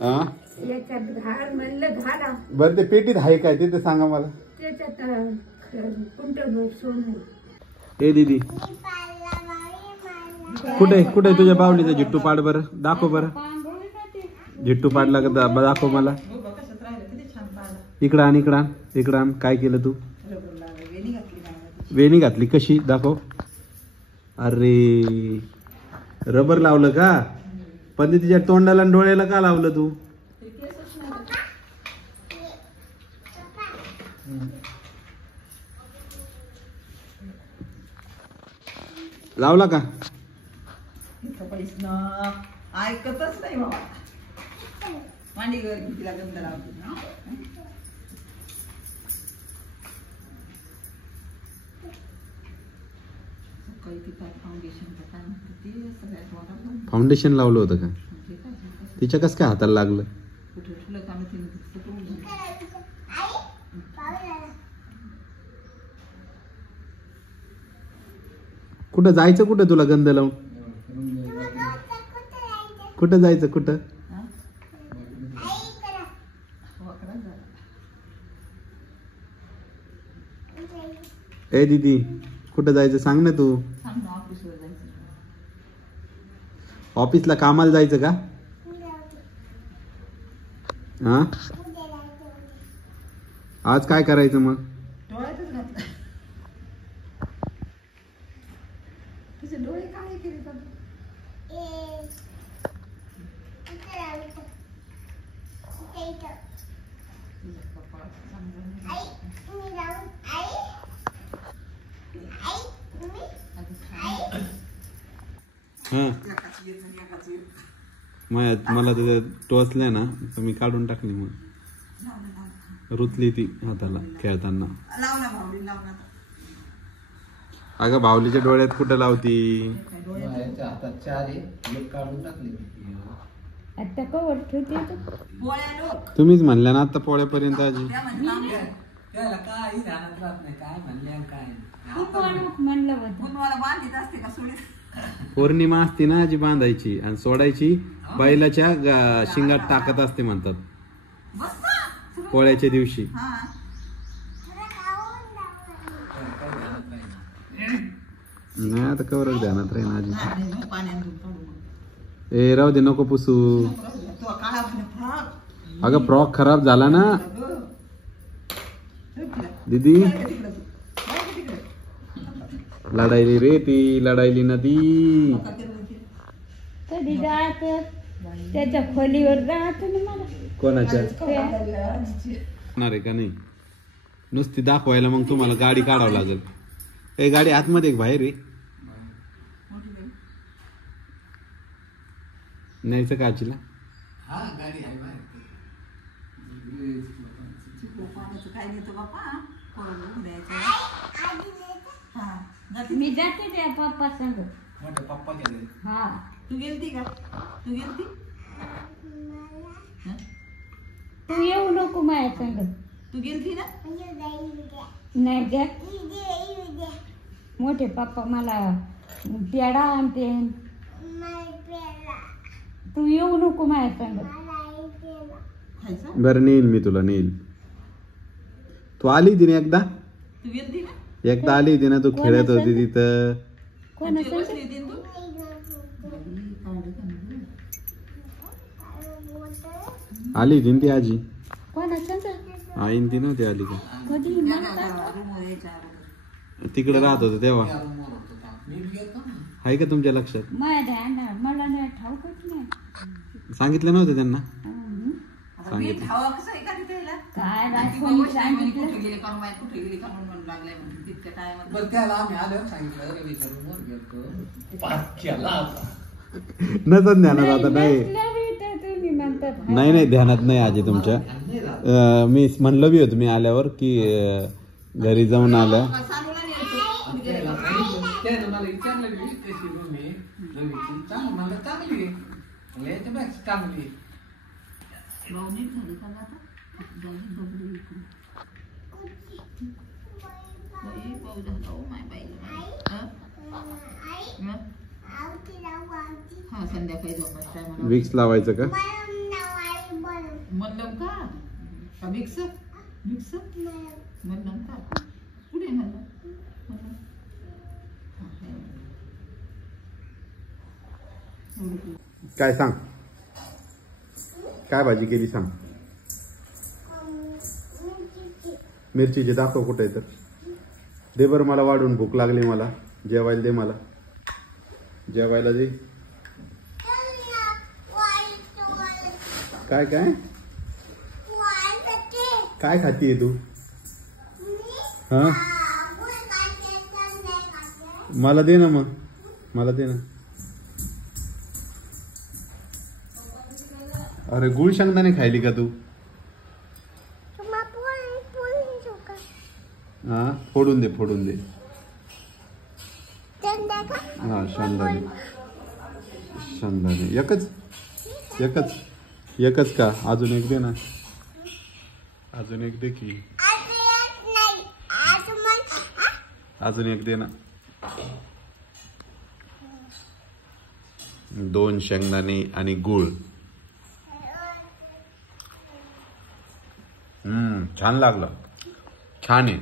हा याच्यात घाल म्हणलं घाला. बरं ते पेटीत आहे काय ते सांगा मला. त्याच्यात कुंटल सोनं. ए दीदी कुठे कुठे तुझ्या बावलीचा जिट्टू पाड बरं दाखव बरं. जिट्टू पाडला का दाखव मला. इकडं आण इकडं आण इकडं आण. काय केलं तू. वेणी घातली कशी दाखव. अरे रबर लावलं का. पण तिच्या तोंडाला आणि डोळ्याला का लावलं तू. लावला का. ऐकतच नाही बाबा. मांडी घर तिला गंध लावते ना. फाउंडेशन लावलं होतं का. तिच्या कस काय हाताला लागलं. कुठं जायचं कुठं तुला गंध लावून. कुठं जायचं कुठं. ए दीदी कुठं जायचं सांग ना तू. ऑफिसला कामाला जायचं का. हा आज काय करायचं मग. तुझे डोळे काय केले. मला तर टोचलंय ना तर मी काढून टाकली. मग रुतली ती हाताला खेळताना. अगं बाहुलीच्या डोळ्यात कुठं लावती. तुम्हीच म्हणल्या ना आता पोळ्यापर्यंत आजी. पौर्णिमा असते ना आजी बांधायची आणि सोडायची बैलाच्या शिंगात टाकत असते म्हणतात पोळ्याच्या दिवशी. नाही आता कवर ध्यानात राहीन आजी. ए राहू दे नको पुसू. अगं फ्रॉक खराब झाला ना दीदी. लढायली रे ती लढायली नदी. कधी जात त्याच्या खोलीवर जात ना मला. कोणाच्या आहे का नाही. नुसती दाखवायला मग तुम्हाला गाडी काढावं लागेल. ए गाडी आतमध्ये बाहेर रे. न्यायचं का आजीला. मी जाते त्या पप्पा संग. पप्पा गेले. हा तू गेलती का. तू गेलती. तू येऊ नको माझ्या संग. तू गेलती ना. नाही द्या मोठे पप्पा मला पेढा आणते. तू येऊ नको माझ्या संग. बरं नेईल मी तुला नेईल. तू आली होती ना एकदा. तू गेलती ना. एकदा आली होती ना तू खेळत होती तिथं. आली होती ती आजी. आईन ती नव्हती आली का. तिकडे राहत होत तेव्हा. आहे का तुमच्या लक्षात. मला नाही ठाऊकच नाही. सांगितलं नव्हतं त्यांना. सांगितलं काय नसत ध्यानात आता नाही. नाही नाही ध्यानात नाही आजी तुमच्या. मी म्हणलं बी होतं मी आल्यावर की घरी जाऊन आलं. विक्स लावायचं का. मल्लम का मिक्स मिक्स मल्लम का पुढे मल्लम काय सांग, काय भाजी केली सांग. मिरचीचे दाखव कुठे तर दे बरं मला वाढून, भूक लागली मला. जेवायला दे मला, जेवायला दे. काय काय काय खातीये तू? हा मला दे ना, मग मला दे ना. अरे गुळ शेंगदाणे खायली का तू? हा फोडून दे, फोडून दे. हा शेंगदाणे, शेंगदाणे एकच एकच एकच का? अजून एक दे ना, अजून एक दे की, अजून एक दे ना. 2 शेंगदाणे आणि गुळ. छान लागलं, छान आहे.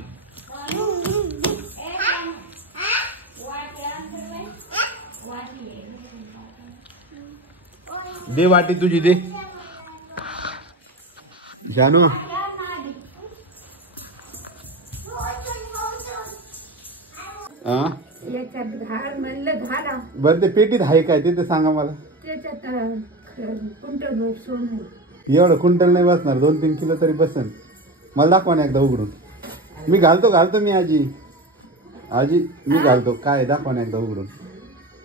दे वाटी तुझी दे जानू. याच्यात घाल म्हणलं घाला. बरं ते पेटीत आहे काय ते तर सांगा मला. त्याच्यात कुंटल सोनं. एवढं क्विंटल नाही बसणार, 2-3 किलो तरी बसन. मला दाखवा ना एकदा उघडून. मी घालतो मी आजी मी घालतो. काय दाखवा ना एकदा उघडून.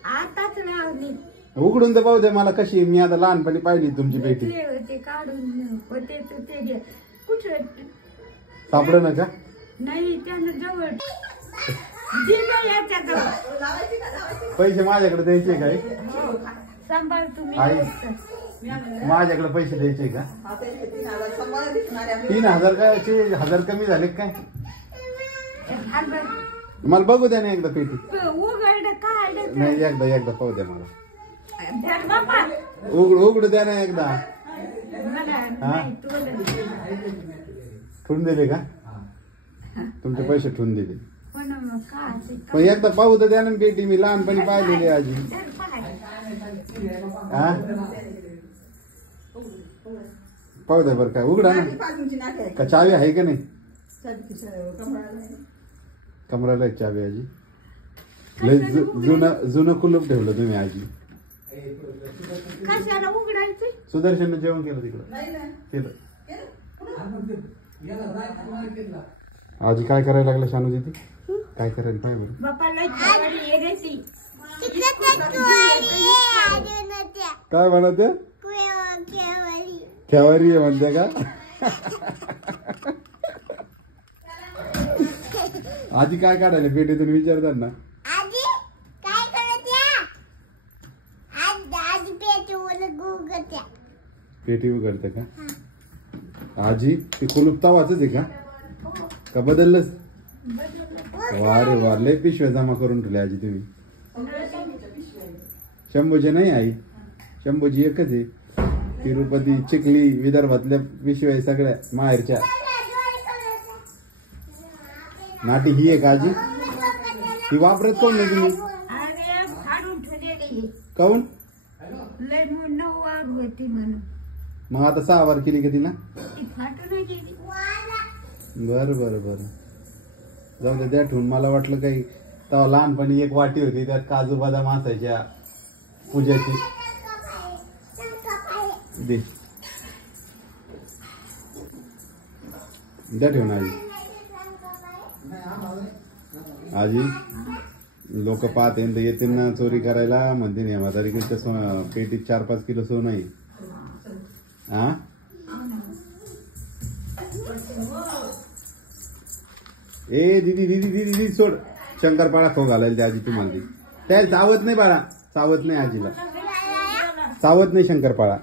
आताच लावली. उघडून तर पाहू दे मला कशी. मी आता लहानपणी पाहिली तुमची पेटी. ते काढून होते ते कुठे सापडलं ना का? नाही त्यानं जवळ पैसे माझ्याकडे द्यायचे काय? सांभाळ तुम्ही. आई माझ्याकडे पैसे द्यायचे का? 3,000 काय? 1,000 कमी झाले काय? मला बघू द्या ना एकदा पेटी. उघड काय नाही एकदा पाहू द्या मला. उघडू द्या ना एकदा. ठेवून दिले का? तुमचे पैसे ठेवून दिले. पण एकदा पाहू तर द्या ना पेटी. मी लहानपणी पाहिलेली आजी. हा पाहू द्या बरं. काय उघडा ना. का चावी आहे का नाही? कमराला एक चावी आजी. लय जुनं कुलूप ठेवलं तुम्ही आजी. कशाला उघडायचं? सुदर्शन जेवण केलं तिकडं. आजी काय करायला लागलं शानू दिदी? काय करायला पाय बरं. काय म्हणत? खेवारी आहे म्हणते का? आजी काय काढायला पेटीतून विचारतात ना. पेटी उघडते का आजी? ती कुलूप तवाच आहे का बदललंच? वारे वा, लय पिशव्या जमा करून ठेवल्या आजी तुम्ही. शंभूचे नाही आई, शंभूची एकच आहे. तिरुपती, चिखली, विदर्भातल्या पिशव्या सगळ्या माहेरच्या. नाटी ही आहे का आजी? ती वापरत कोण नाही तुम्ही? काऊन? मग आता 6 वार केली का तिला? बर जाऊ दे, द्या ठेवून. मला वाटलं काही तेव्हा लहानपणी एक वाटी होती त्यात काजू बदाम असायच्या पूजेची. दे द्या ठेवून आजी. लोक पाहते येते ना चोरी करायला. म्हणते नाही म्हातारी पेटीत 4-5 किलो सोनं आहे. हा ए दीदी दीदी दीदी दीदी सोड. शंकरपाळा खाऊ घालायला त्या आजी तुम्हाला. ती त्या चावत नाही बाळा, चावत नाही आजीला, चावत नाही शंकरपाळा.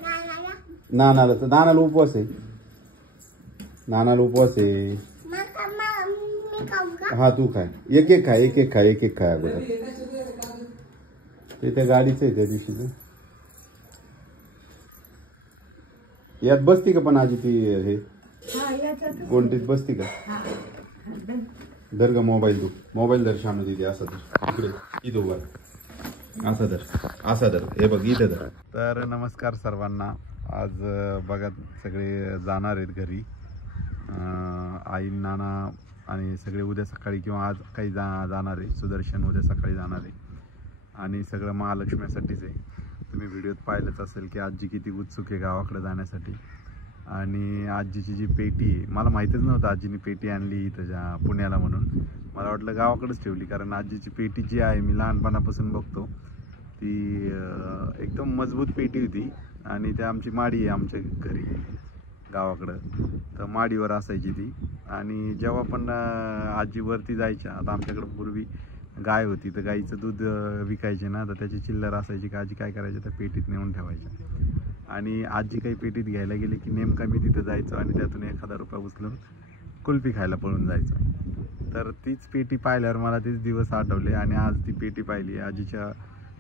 नानाला उपवास आहे. नानाला उपवास आहे. हा तू खाय. एक खाय अगोदर. ते त्या गाडीचं आहे त्या दिवशीच. यात बसती का पण आजी ती हे हा याच्यात कोणतीच बसती का? हा धर ग मोबाईल, तू मोबाईल धर शानू दिदी, असा धर इकडे, इथं उभा असा धर, असा धर, हे बघ इथं धर. तर नमस्कार सर्वांना. आज बघा सगळे जाणार आहेत घरी, आई नाना आणि सगळे उद्या सकाळी किंवा आज काही जाणार आहे. सुदर्शन उद्या सकाळी जाणार आहे आणि सगळं महालक्ष्मीसाठीच आहे. तुम्ही व्हिडिओत पाहिलंच असेल की आजी किती उत्सुक आहे गावाकडे जाण्यासाठी. आणि आजीची जी पेटी आहे, मला माहीतच नव्हतं आजीने पेटी आणली इथं पुण्याला म्हणून. मला वाटलं गावाकडेच ठेवली, कारण आजीची पेटी जी आहे मी लहानपणापासून बघतो ती एकदम मजबूत पेटी होती. आणि त्या आमची माडी आहे आमच्या घरी गावाकडं, तर माडीवर असायची ती. आणि जेव्हा पण आजीवरती जायच्या, आता आमच्याकडं पूर्वी गाय होती तर गाईचं दूध विकायचे ना, तर त्याची चिल्लर असायची की आजी काय करायची त्या पेटीत नेऊन ठेवायच्या. आणि आजी काही पेटीत घ्यायला गेली की नेमका मी तिथं जायचो आणि त्यातून एखादा रुपया उचलून कुल्फी खायला पळून जायचो. तर तीच पेटी पाहिल्यावर मला तेच दिवस आठवले आणि आज ती पेटी पाहिली. आजीच्या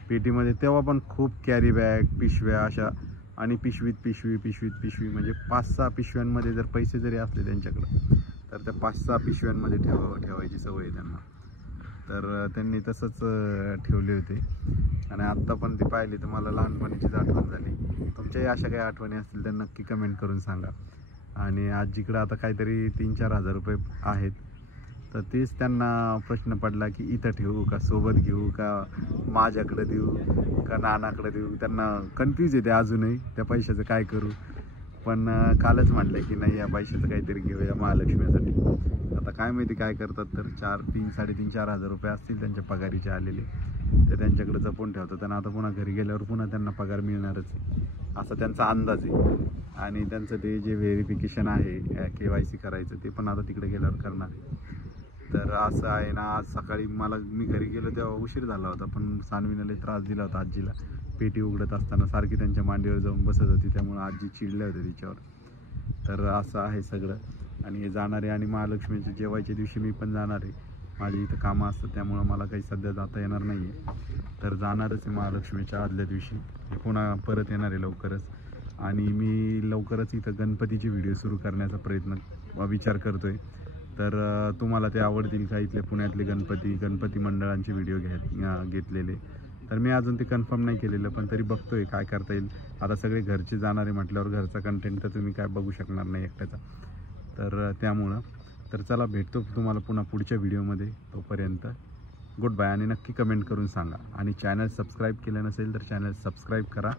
पेटीमध्ये तेव्हा पण खूप कॅरी बॅग, पिशव्या अशा, आणि पिशवीत पिशवी म्हणजे 5-6 पिशव्यांमध्ये जर पैसे जरी असले त्यांच्याकडं तर त्या 5-6 पिशव्यांमध्ये ठेवायची सवय आहे त्यांना. तर त्यांनी तसंच ठेवले होते. आणि आत्ता पण ती पाहिली तर मला लहानपणीचीच आठवण झाली. तुमच्याही अशा काही आठवणी असतील तर नक्की कमेंट करून सांगा. आणि आजीकडं आता काहीतरी 3-4 हजार रुपये आहेत, तर तेच त्यांना प्रश्न पडला की इथं ठेवू का, सोबत घेऊ का, माझ्याकडे देऊ का नानाकडे देऊ. त्यांना कन्फ्यूज येते अजूनही त्या पैशाचं काय करू. पण कालच म्हटलं की नाही, या पैशाचं काहीतरी घेऊया महालक्ष्मीसाठी. आता काय माहिती काय करतात. तर 3-4 हजार रुपये असतील त्यांच्या पगारीचे आलेले, ते त्यांच्याकडे जपून ठेवतात. आणि आता पुन्हा घरी गेल्यावर पुन्हा त्यांना पगार मिळणारच आहे असा त्यांचा अंदाज आहे. आणि त्यांचं ते जे व्हेरिफिकेशन आहे KYC करायचं, ते पण आता तिकडे गेल्यावर करणार आहे. तर असं आहे ना, आज सकाळी मी घरी गेलो तेव्हा उशीर झाला होता, पण सानवीने त्रास दिला होता आजीला. पेटी उघडत असताना सारखी त्यांच्या मांडीवर जाऊन बसत होती, त्यामुळे आजी चिडल्या होत्या तिच्यावर. तर असं आहे सगळं. आणि हे जाणार आहे. आणि महालक्ष्मीच्या जेवायच्या दिवशी मी पण जाणार आहे. माझी इथं कामं असतात त्यामुळं मला काही सध्या जाता येणार नाही आहे. तर जाणारच आहे महालक्ष्मीच्या आदल्या दिवशी. पुन्हा परत येणार आहे लवकरच. आणि मी लवकरच इथं गणपतीचे व्हिडिओ सुरू करण्याचा विचार करतो आहे. तर तुम्हाला ते आवडतील का, इथले पुण्यातले गणपती मंडळांचे व्हिडिओ घेतलेले. तर मी अजून ते कन्फर्म नाही केलेलं, पण तरी बघतोय काय करता येईल. आता सगळे घरचे जाणारे म्हटल्यावर घरचा कंटेंट तर तुम्ही काय बघू शकणार नाही एकट्याचा. तर त्यामुळं तर चला, भेटतो तुम्हाला पुन्हा पुढच्या व्हिडिओमध्ये. तोपर्यंत गुड बाय. आणि नक्की कमेंट करून सांगा. आणि चॅनल सबस्क्राईब केलं नसेल तर चॅनल सबस्क्राईब करा.